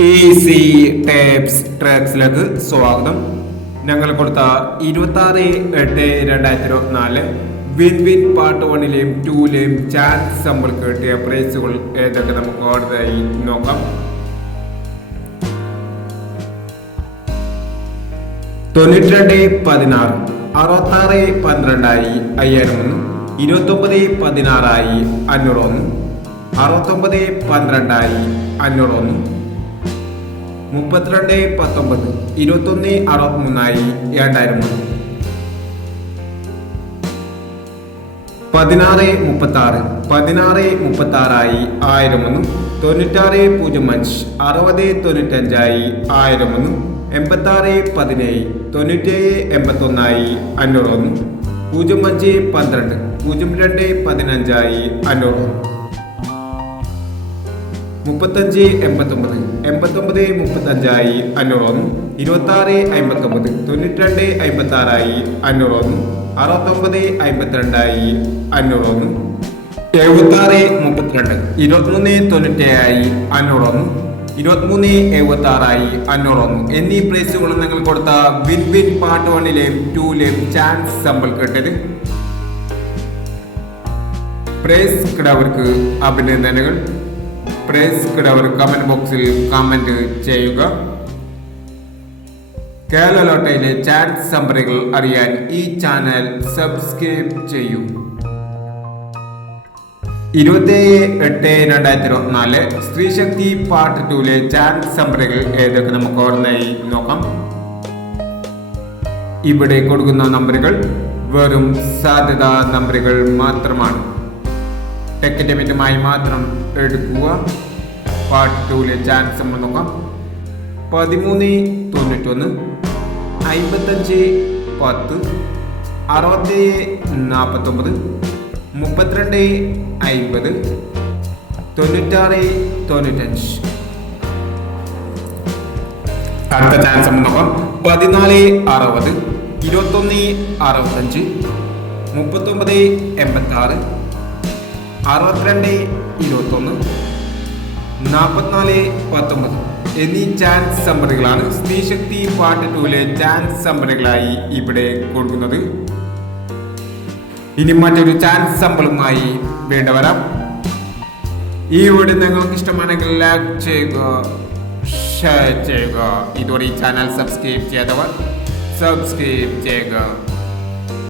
Easy tapes ട്രാക്സിലേക്ക് സ്വാഗതം. ഞങ്ങൾ കൊടുത്ത 26/8/2024 വിൻ വിൻ പാർട്ട് 1ലെയും 2ലെയും ചാൻസ് സമ്പൾക്ക് കിട്ടിയ പ്രൈസുകൾ ഏതൊക്കെ നമുക്ക് അടുത്തായി നോക്കാം. 92/16 66/12 5001, 29/16 501, 69/12 501, 32/19 21/63 2003, 16/36 16/36 1001, 96/05 60/95 1001, 86/17 97/81 501, 05/12 02/15 501, 35/89 89/35 501, 26/59 92/56 501, 69/52 501, 76/32 23/97 501, 23/76 501 എന്നീ പ്രൈസുകൾ നിങ്ങൾ കൊടുത്ത വിൻ വിൻ പാർട്ട് 1ലെയും 2ലെയും ചാൻസ് സമ്പൾ കിട്ടത്. പ്രൈസ് കിടവർക്ക് അഭിനന്ദനങ്ങൾ. പ്രൈസ് കിടവർ കമന്റ് ബോക്സിൽ കമന്റ് ചെയ്യുക. കേരള ലോട്ടറിയിലെ ചാൻസ് സമ്പറികൾ അറിയാൻ ഈ ചാനൽ സബ്സ്ക്രൈബ് ചെയ്യൂ. 27/8/2024 സ്ത്രീശക്തി പാർട്ട് 2ലെ ചാൻസ് സമ്പറികൾ ഏതൊക്കെ നമുക്ക് ഓർമ്മയായി നോക്കാം. ഇവിടെ കൊടുക്കുന്ന നമ്പറുകൾ വെറും സാധ്യതാ നമ്പറുകൾ മാത്രമാണ്. ടെക്കറ്റമിറ്റുമായി മാത്രം എടുക്കുക. പാർട്ട് 2ലെ ചാൻസ് നമ്മൾ നോക്കാം. 13/91 55/10 67/49 32/50 96/95. അടുത്ത ചാൻസ് നമ്മൾ നോക്കാം. 14/60 21/65 39/86 62/21 44/19 എന്നീ ചാൻസ് സമ്പറുകളാണ് സ്ത്രീശക്തി പാർട്ട് 2ലെ ചാൻസ് സമ്പറുകളായി ഇവിടെ കൊടുക്കുന്നത്. ഇനി മറ്റൊരു ചാൻസ് സമ്പളുമായി വേണ്ടവരാം. ഈ വീഡിയോ നിങ്ങൾക്ക് ഇഷ്ടമാണെങ്കിൽ ലൈക്ക് ചെയ്യുക, ഷെയർ ചെയ്യുക. ഇതോടെ ഈ ചാനൽ സബ്സ്ക്രൈബ് ചെയ്യാത്തവർ സബ്സ്ക്രൈബ് ചെയ്യുക.